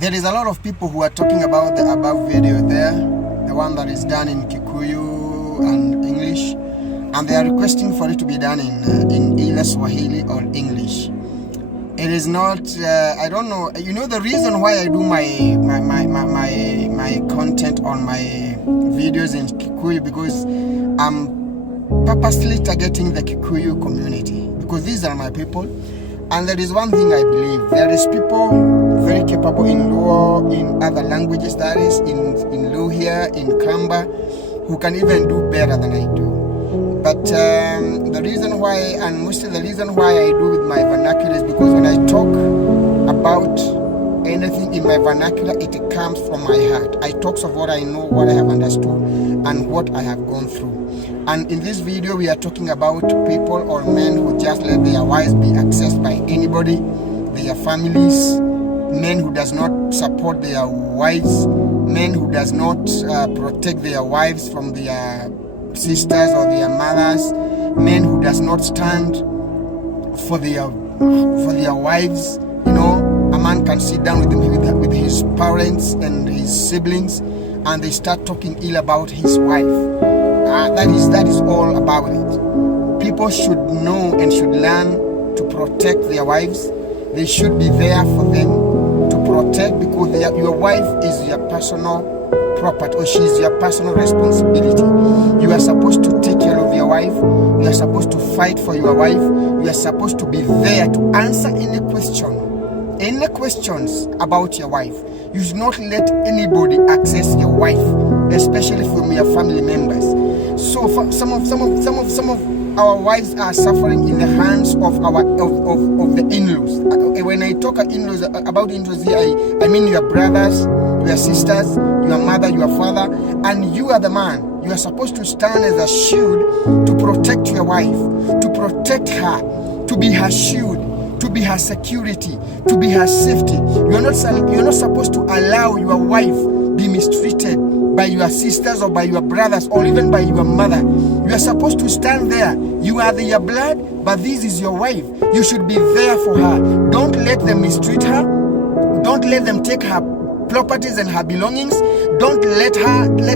There is a lot of people who are talking about the above video there, the one that is done in Kikuyu and English, and they are requesting for it to be done in either Swahili or English. It is not, I don't know, you know the reason why I do my content on my videos in Kikuyu, because I'm purposely targeting the Kikuyu community, because these are my people. And there is one thing I believe, there is people very capable in Luo, in other languages, that is, in Luhia, in Kamba, who can even do better than I do. But the reason why, and mostly the reason why I do with my vernacular is because when I talk about anything in my vernacular, it comes from my heart. I talk of what I know, what I have understood, and what I have gone through. And in this video, we are talking about people or men who just let their wives be accessed by anybody, their families, men who does not support their wives, men who does not protect their wives from their sisters or their mothers, men who does not stand for their wives. You know, a man can sit down with his parents and his siblings, and they start talking ill about his wife. That is all about it. People should know and should learn to protect their wives. They should be there for them to protect, because your wife is your personal property, or she is your personal responsibility. You are supposed to take care of your wife. You are supposed to fight for your wife. You are supposed to be there to answer any questions about your wife. You should not let anybody access your wife, especially from your family members. So for some of our wives are suffering in the hands of the in-laws. When I talk about in-laws here, I mean your brothers, your sisters, your mother, your father, and you are the man. You are supposed to stand as a shield to protect your wife, to protect her, to be her shield, to be her security, to be her safety. You're not supposed to allow your wife be mistreated by your sisters or by your brothers or even by your mother. You are supposed to stand there. You are their blood, but this is your wife. You should be there for her. Don't let them mistreat her. Don't let them take her properties and her belongings. Don't let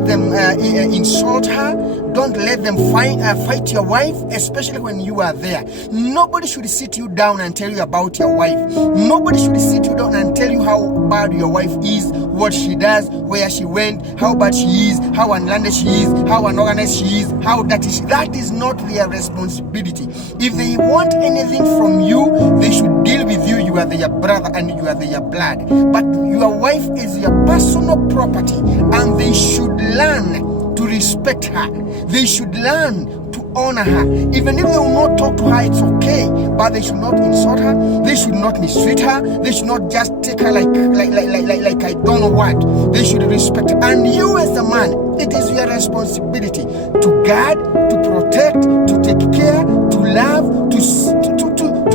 them insult her. Don't let them fight your wife, especially when you are there. Nobody should sit you down and tell you about your wife. Nobody should sit you down and tell you how bad your wife is, what she does, where she went, how bad she is, how unlanded she is, how unorganized she is, how that is. That is not their responsibility. If they want anything from you, they should deal with you. You are their brother and you are their blood. But your wife is your personal property, and they should learn to respect her. They should learn to honor her. Even if they will not talk to her, it's okay. But they should not insult her. They should not mistreat her. They should not just take her like I don't know what. They should respect her. And you as a man, it is your responsibility to guard, to protect, to take care, to love, to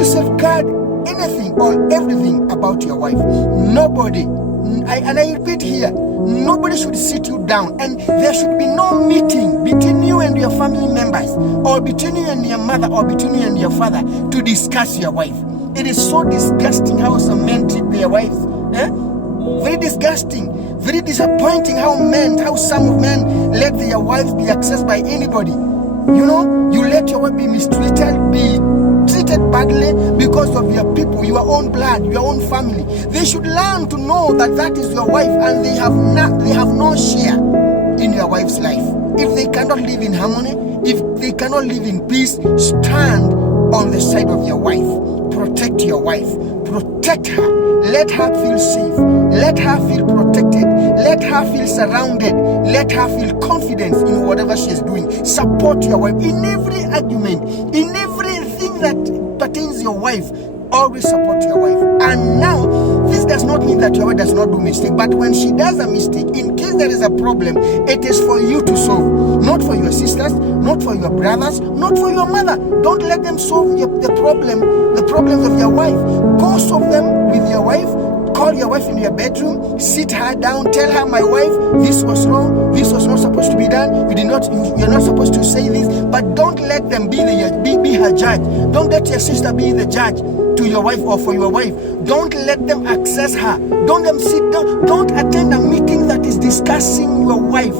safeguard anything or everything about your wife. Nobody, and I repeat here, nobody should sit you down, and there should be no meeting between you and your family members, or between you and your mother, or between you and your father to discuss your wife. It is so disgusting how some men treat their wives. Very disgusting, very disappointing how some men let their wives be accessed by anybody. You know, you let your wife be mistreated, be treated badly because of your people, your own blood, your own family. They should learn to know that is your wife, and they have no share in your wife's life. If they cannot live in harmony, if they cannot live in peace, stand on the side of your wife. Protect your wife. Protect her. Let her feel safe. Let her feel protected. Let her feel surrounded. Let her feel confidence in whatever she is doing. Support your wife in every argument, in everything that pertains your wife. Always support your wife. And now, this does not mean that your wife does not do mistake, but when she does a mistake, in case there is a problem, it is for you to solve. Not for your sisters, not for your brothers, not for your mother. Don't let them solve the problems of your wife. Go solve them with your wife. Call your wife in your bedroom, sit her down, tell her, my wife, this was wrong, this was not supposed to be done, you're not supposed to say this. But don't let them be her judge. Don't let your sister be the judge to your wife or for your wife. Don't let them access her. Don't let them sit down. Don't attend a meeting that is discussing your wife,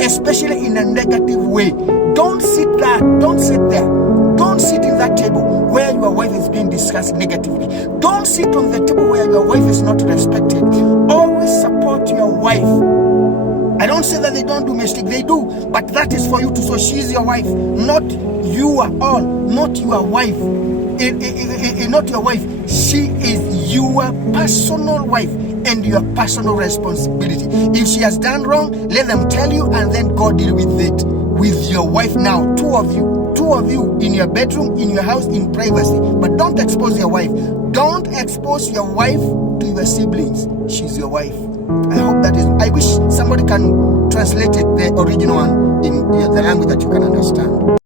especially in a negative way. Don't sit there. Don't sit there. Don't sit in that table where your wife is being discussed negatively. Don't sit on the table where your wife is not respected. Always support your wife. I don't say that they don't do mistake, they do, but that is for you to. So she's your wife, not you are all, not your wife. Not your wife. She is your personal wife and your personal responsibility. If she has done wrong, let them tell you and then go deal with it with your wife now. Two of you in your bedroom, in your house, in privacy. But don't expose your wife. Don't expose your wife to your siblings. She's your wife. I hope that is. I wish somebody can translate it, the original one, in the language that you can understand.